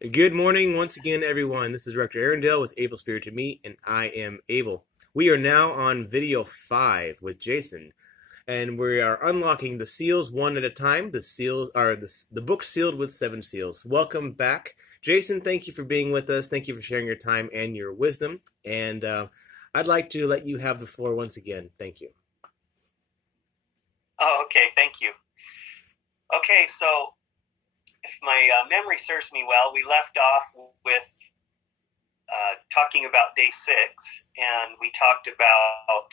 Good morning once again, everyone. This is Director Arundel with Able Spirit to Me, and I am Able. We are now on video 5 with Jason, and we are unlocking the seals one at a time. The seals are the book sealed with 7 seals. Welcome back, Jason. Thank you for being with us. Thank you for sharing your time and your wisdom. And I'd like to let you have the floor once again. Thank you. Oh, okay. Thank you. Okay, so if my memory serves me well, we left off with talking about day 6, and we talked about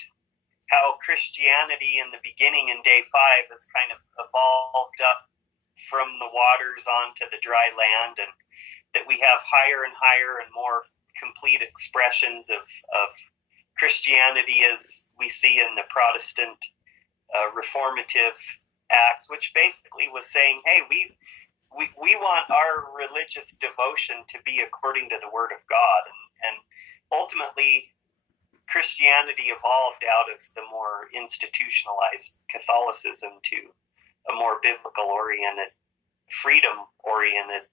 how Christianity in the beginning in day 5 has kind of evolved up from the waters onto the dry land, and that we have higher and higher and more complete expressions of Christianity as we see in the Protestant reformative acts, which basically was saying, hey, we want our religious devotion to be according to the Word of God, and ultimately Christianity evolved out of the more institutionalized Catholicism to a more biblical-oriented, freedom-oriented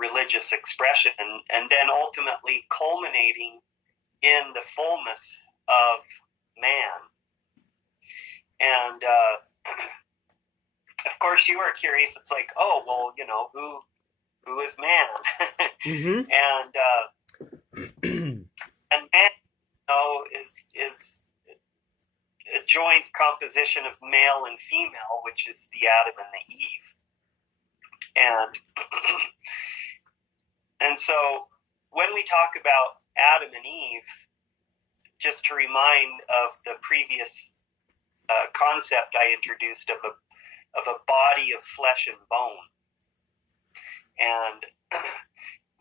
religious expression, and then ultimately culminating in the fullness of man. And of course, you are curious. It's like, oh, well, who is man? Mm-hmm. And man, is a joint composition of male and female, which is the Adam and the Eve. And so when we talk about Adam and Eve, just to remind of the previous concept I introduced of a body of flesh and bone, and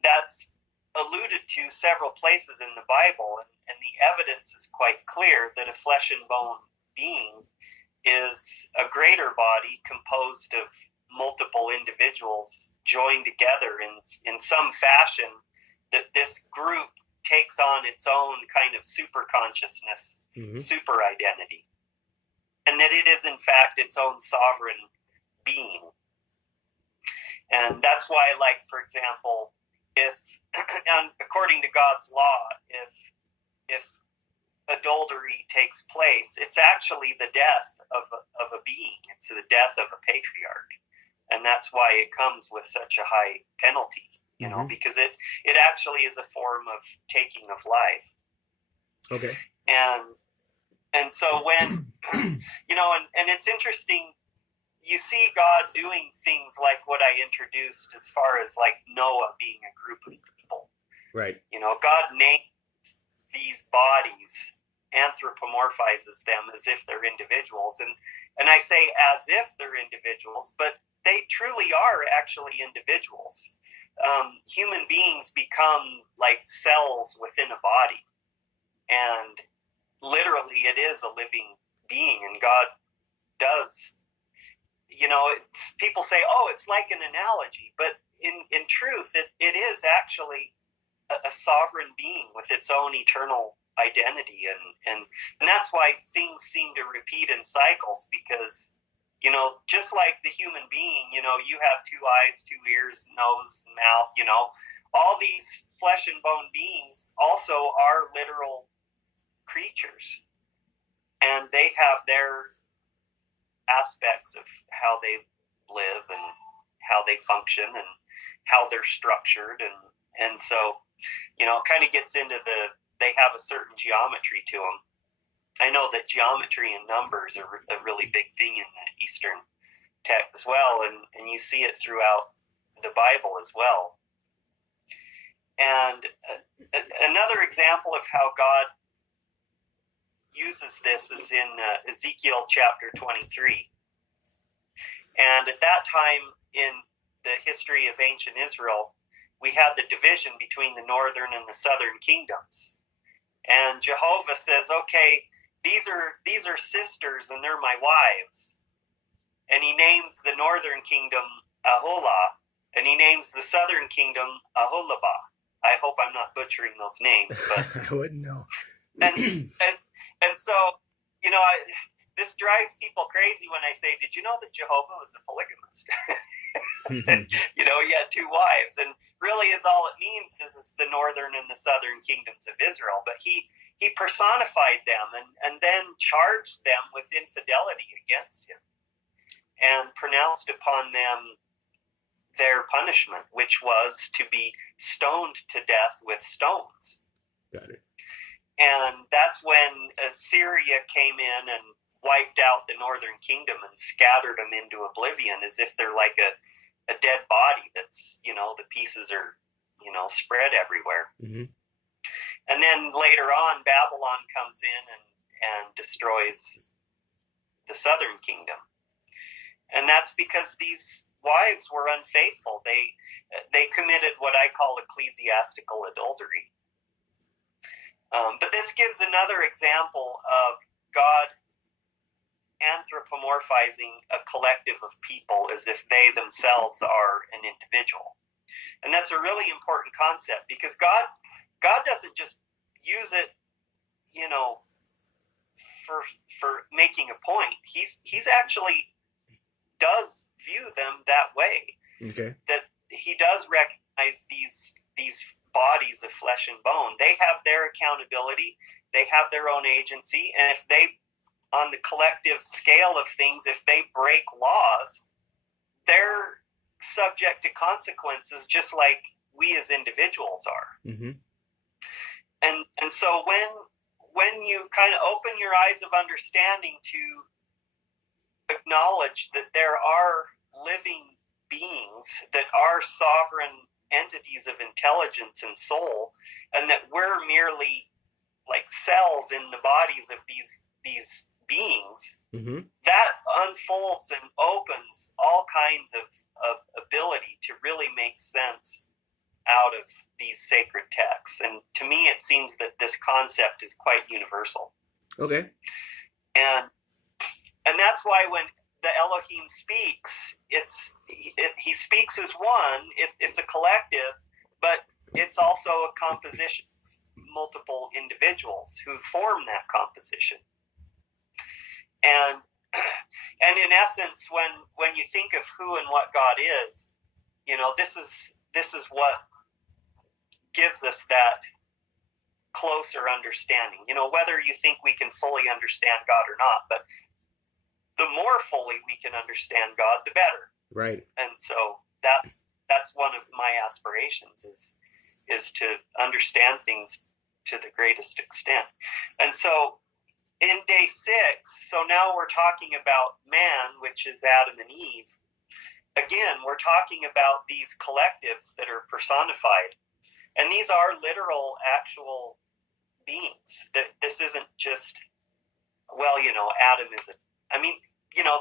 that's alluded to several places in the Bible, and the evidence is quite clear that a flesh and bone being is a greater body composed of multiple individuals joined together in some fashion, that this group takes on its own kind of superconsciousness, super identity, and that it is in fact its own sovereign being. And that's why, like, for example, if and according to God's law, if adultery takes place, it's actually the death of a being. It's the death of a patriarch, and that's why it comes with such a high penalty, because it actually is a form of taking of life. Okay. And so when and it's interesting, you see God doing things like what I introduced, as far as like Noah being a group of people. Right. God names these bodies, anthropomorphizes them as if they're individuals, and I say as if they're individuals, but they truly are actually individuals. Human beings become like cells within a body, and literally it is a living being, and God does, people say, oh, it's like an analogy, but in truth, it is actually a sovereign being with its own eternal identity, and that's why things seem to repeat in cycles, because just like the human being, you have 2 eyes, 2 ears, nose, mouth, all these flesh and bone beings also are literal creatures, and they have their aspects of how they live and how they function and how they're structured, and so it kind of gets into they have a certain geometry to them. I know that geometry and numbers are a really big thing in the Eastern text as well, and you see it throughout the Bible as well. And another example of how God uses this is in Ezekiel chapter 23. And at that time in the history of ancient Israel, we had the division between the northern and the southern kingdoms. And Jehovah says, okay, these are sisters and they're my wives. And he names the northern kingdom Aholah, and he names the southern kingdom Aholabah. I hope I'm not butchering those names, but I wouldn't know. And so, this drives people crazy when I say, did you know that Jehovah was a polygamist? He had two wives, and really is all it means is the northern and the southern kingdoms of Israel. But he personified them and then charged them with infidelity against him and pronounced upon them their punishment, which was to be stoned to death with stones. Got it. And that's when Assyria came in and wiped out the northern kingdom and scattered them into oblivion, as if they're like a dead body that's, the pieces are, spread everywhere. Mm-hmm. And then later on, Babylon comes in and destroys the southern kingdom. And that's because these wives were unfaithful. They committed what I call ecclesiastical adultery. But this gives another example of God anthropomorphizing a collective of people as if they themselves are an individual. And that's a really important concept, because God doesn't just use it, for making a point. He's actually does view them that way. Okay. That he does recognize these bodies of flesh and bone. They have their accountability. They have their own agency. And if they, on the collective scale of things, if they break laws, they're subject to consequences, just like we as individuals are. Mm-hmm. And so when you kind of open your eyes of understanding to acknowledge that there are living beings that are sovereign entities of intelligence and soul, and that we're merely like cells in the bodies of these beings, mm-hmm. that unfolds and opens all kinds of ability to really make sense out of these sacred texts. And to me, it seems that this concept is quite universal. Okay. And that's why when the Elohim speaks, he speaks as one. It's a collective, but it's also a composition of multiple individuals who form that composition. And in essence, when you think of who and what God is, this is what gives us that closer understanding. Whether you think we can fully understand God or not, but the more fully we can understand God, the better. Right. And so that's one of my aspirations is to understand things to the greatest extent. And so in day 6, so now we're talking about man, which is Adam and Eve. Again, we're talking about these collectives that are personified. And these are literal, actual beings. That this isn't just, Adam is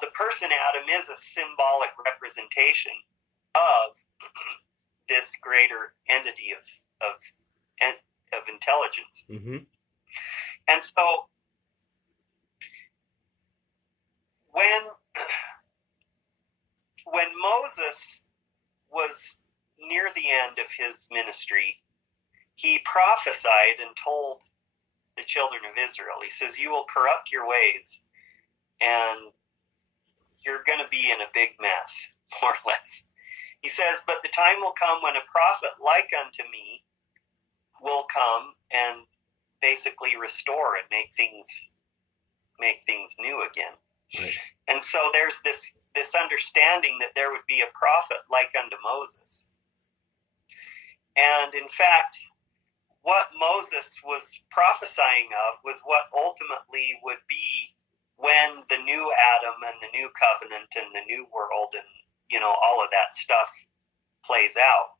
the person Adam is a symbolic representation of this greater entity of intelligence. Mm-hmm. And so when Moses was near the end of his ministry, he prophesied and told the children of Israel, he says, you will corrupt your ways and you're going to be in a big mess, more or less. He says, but the time will come when a prophet like unto me will come and basically restore and make things new again. Right. And so there's this understanding that there would be a prophet like unto Moses. And in fact, what Moses was prophesying of was what ultimately would be when the new Adam and the new covenant and the new world and, all of that stuff plays out.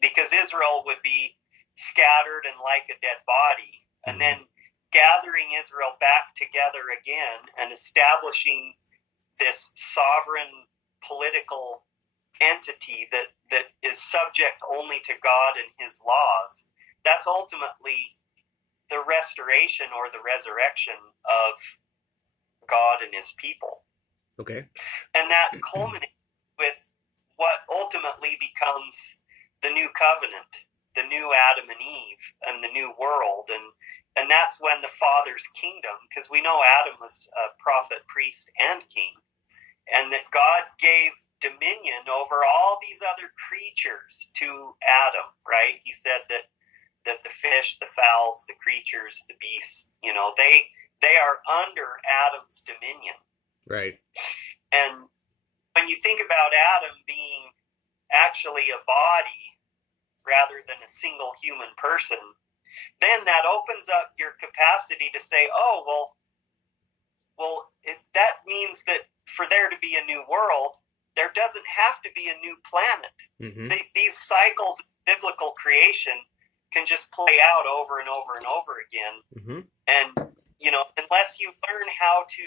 Because Israel would be scattered and like a dead body, and then gathering Israel back together again and establishing this sovereign political entity that is subject only to God and his laws. That's ultimately the restoration or the resurrection of God and his people. Okay. And that culminates with what ultimately becomes the new covenant, the new Adam and Eve, and the new world. And that's when the Father's kingdom, because we know Adam was a prophet, priest, and king, and that God gave dominion over all these other creatures to Adam, right? He said that the fish, the fowls, the creatures, the beasts, they are under Adam's dominion. Right. And when you think about Adam being actually a body rather than a single human person, then that opens up your capacity to say, that means that for there to be a new world, there doesn't have to be a new planet. Mm-hmm. These cycles of biblical creation can just play out over and over and over again. Mm-hmm. And, unless you learn how to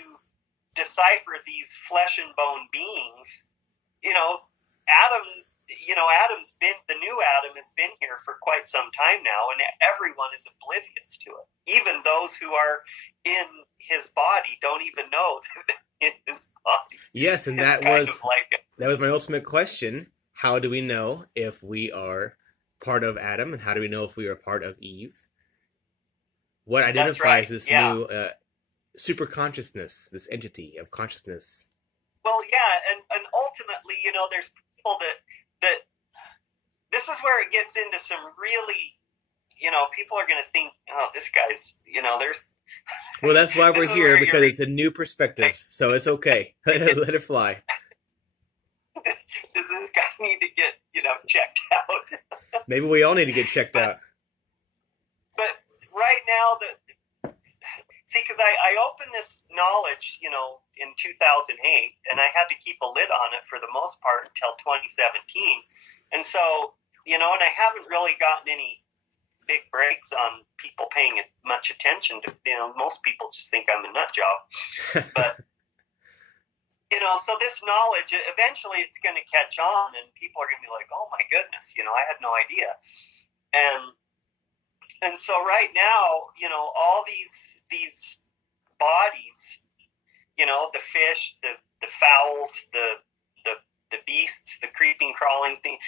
decipher these flesh and bone beings, the new Adam has been here for quite some time now, and everyone is oblivious to it. Even those who are in his body don't even know that in his body. Yes, and that was my ultimate question. How do we know if we are part of Adam, and how do we know if we are part of Eve? What identifies this new superconsciousness, this entity of consciousness? Well, yeah, and ultimately, there's people that this is where it gets into some really, people are going to think, oh, this guy's, there's... Well, that's why we're here, because it's a new perspective, so it's okay. Let it fly. Does this guy need to get, checked out? Maybe we all need to get checked out. But right now, because I opened this knowledge, in 2008, and I had to keep a lid on it for the most part until 2017. And so, and I haven't really gotten any big breaks on people paying much attention to, most people just think I'm a nut job. But, so this knowledge, eventually it's going to catch on, and people are going to be like, oh my goodness, I had no idea. And so right now, all these bodies, the fish, the fowls, the beasts, the creeping, crawling thing,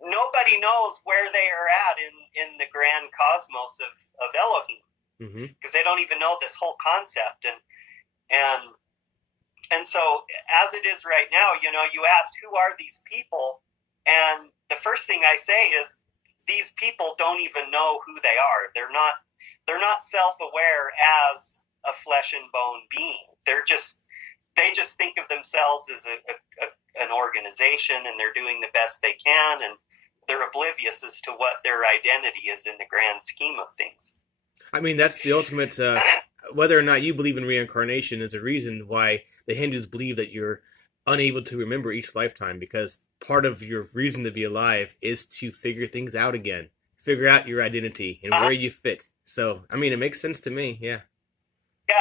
nobody knows where they are at in the grand cosmos of Elohim, because they don't even know this whole concept. And so as it is right now, you asked, who are these people? And the first thing I say is, these people don't even know who they are. They're not self-aware as a flesh and bone being. They just think of themselves as an organization, and they're doing the best they can, and they're oblivious as to what their identity is in the grand scheme of things. I mean, that's the ultimate, whether or not you believe in reincarnation is a reason why the Hindus believe that you're unable to remember each lifetime, because part of your reason to be alive is to figure things out again, figure out your identity and where you fit. So, I mean, it makes sense to me, yeah. Yeah,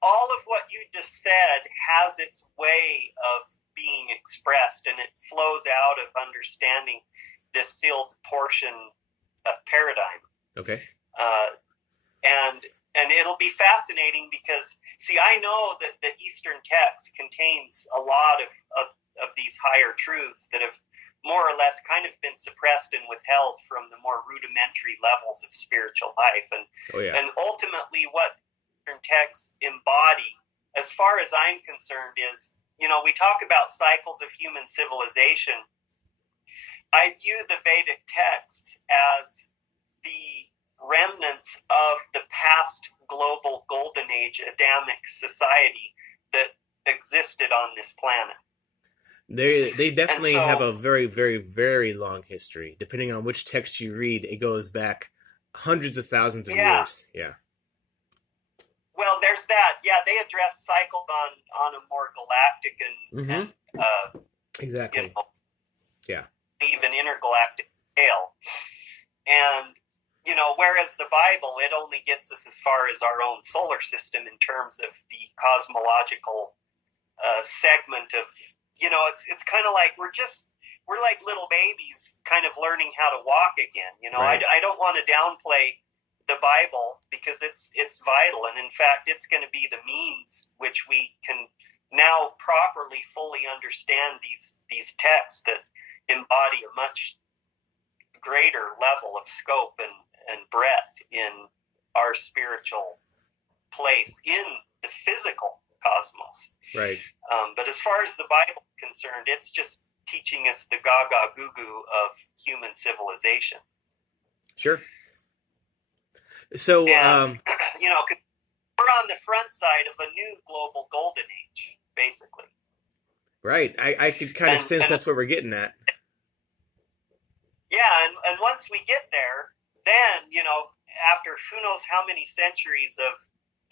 all of what you just said has its way of being expressed, and it flows out of understanding this sealed portion paradigm. Okay. And it'll be fascinating because, see, I know that the Eastern text contains a lot of these higher truths that have more or less kind of been suppressed and withheld from the more rudimentary levels of spiritual life. And ultimately what Eastern texts embody, as far as I'm concerned, is, we talk about cycles of human civilization. I view the Vedic texts as the remnants of the past global golden age Adamic society that existed on this planet. They definitely have a very, very, very long history. Depending on which text you read, it goes back hundreds of thousands of years. Yeah. Well, there's that. Yeah, they address cycles on a more galactic and exactly. Even intergalactic scale. And whereas the Bible, it only gets us as far as our own solar system in terms of the cosmological segment of, it's kind of like we're like little babies kind of learning how to walk again. Right. I don't want to downplay the Bible because it's vital. And in fact, it's going to be the means which we can now properly, fully understand these texts that embody a much greater level of scope and breadth in our spiritual place in the physical cosmos. Right. But as far as the Bible is concerned, it's just teaching us the gaga goo goo of human civilization. Sure. So, and, 'cause we're on the front side of a new global golden age, basically. right. I could kind of sense that's what we're getting at. Yeah, and once we get there, then, after who knows how many centuries of,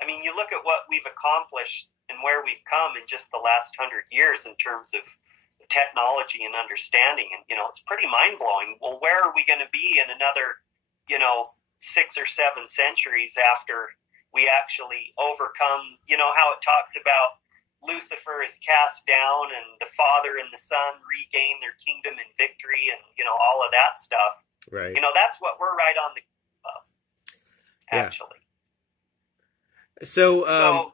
you look at what we've accomplished and where we've come in just the last 100 years in terms of technology and understanding, and, it's pretty mind-blowing. Well, where are we going to be in another, 6 or 7 centuries after we actually overcome, how it talks about Lucifer is cast down and the Father and the Son regain their kingdom and victory and, all of that stuff. Right. That's what we're right on the of, actually. Yeah. So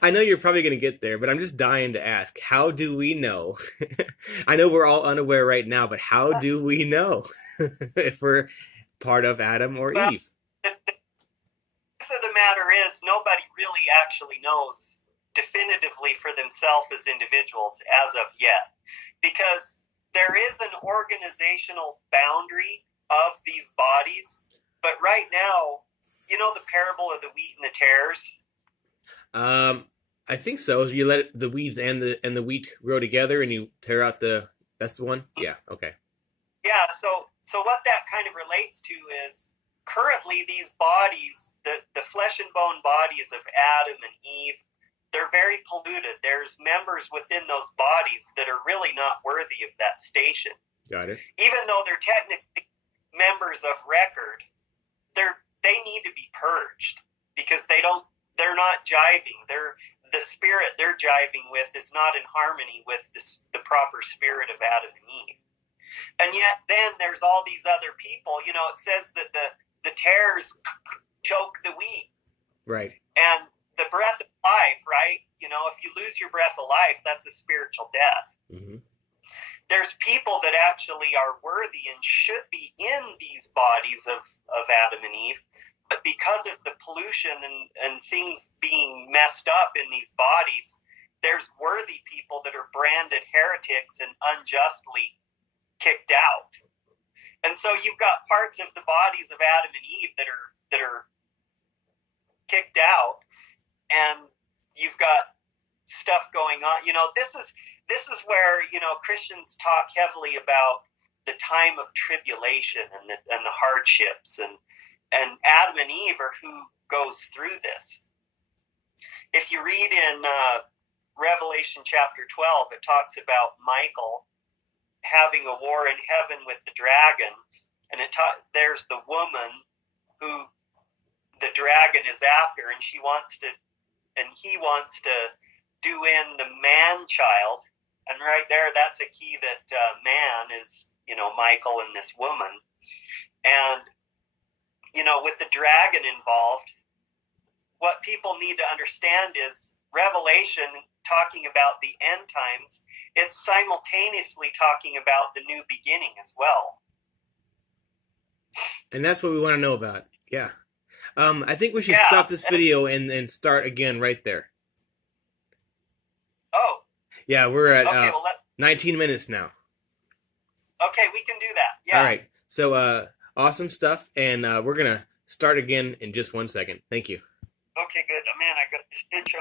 I know you're probably going to get there, but I'm just dying to ask, how do we know? I know we're all unaware right now, but how do we know if we're part of Adam or Eve? The truth of the matter is, nobody really actually knows definitively for themselves as individuals as of yet, because there is an organizational boundary of these bodies, but right now, the parable of the wheat and the tares? I think so. You let the weeds and the wheat grow together, and you tear out that's the one? Yeah, okay. Yeah, so what that kind of relates to is, currently these bodies, the flesh and bone bodies of Adam and Eve, they're very polluted. There's members within those bodies that are really not worthy of that station. Got it. Even though they're technically members of record, they need to be purged because they're not jiving. The spirit they're jiving with is not in harmony with the proper spirit of Adam and Eve. And yet then there's all these other people. It says that the tares choke the wheat. Right. And the breath of life, right? If you lose your breath of life, that's a spiritual death. Mm-hmm. There's people that actually are worthy and should be in these bodies of Adam and Eve, but because of the pollution and things being messed up in these bodies, there's worthy people that are branded heretics and unjustly kicked out. And so you've got parts of the bodies of Adam and Eve that are kicked out, and you've got stuff going on. This is where Christians talk heavily about the time of tribulation and the hardships, and Adam and Eve are who goes through this. If you read in Revelation chapter 12, it talks about Michael having a war in heaven with the dragon, and there's the woman who the dragon is after, and he wants to do in the man child, and right there, that's a key that man is, Michael and this woman, and with the dragon involved, what people need to understand is Revelation talking about the end times. It's simultaneously talking about the new beginning as well. And that's what we want to know about. Yeah. I think we should stop this video and start again right there. Oh. Yeah, we're at 19 minutes now. Okay, we can do that. Yeah. All right. So, awesome stuff, and we're going to start again in just 1 second. Thank you. Okay, good. Man, I got this intro.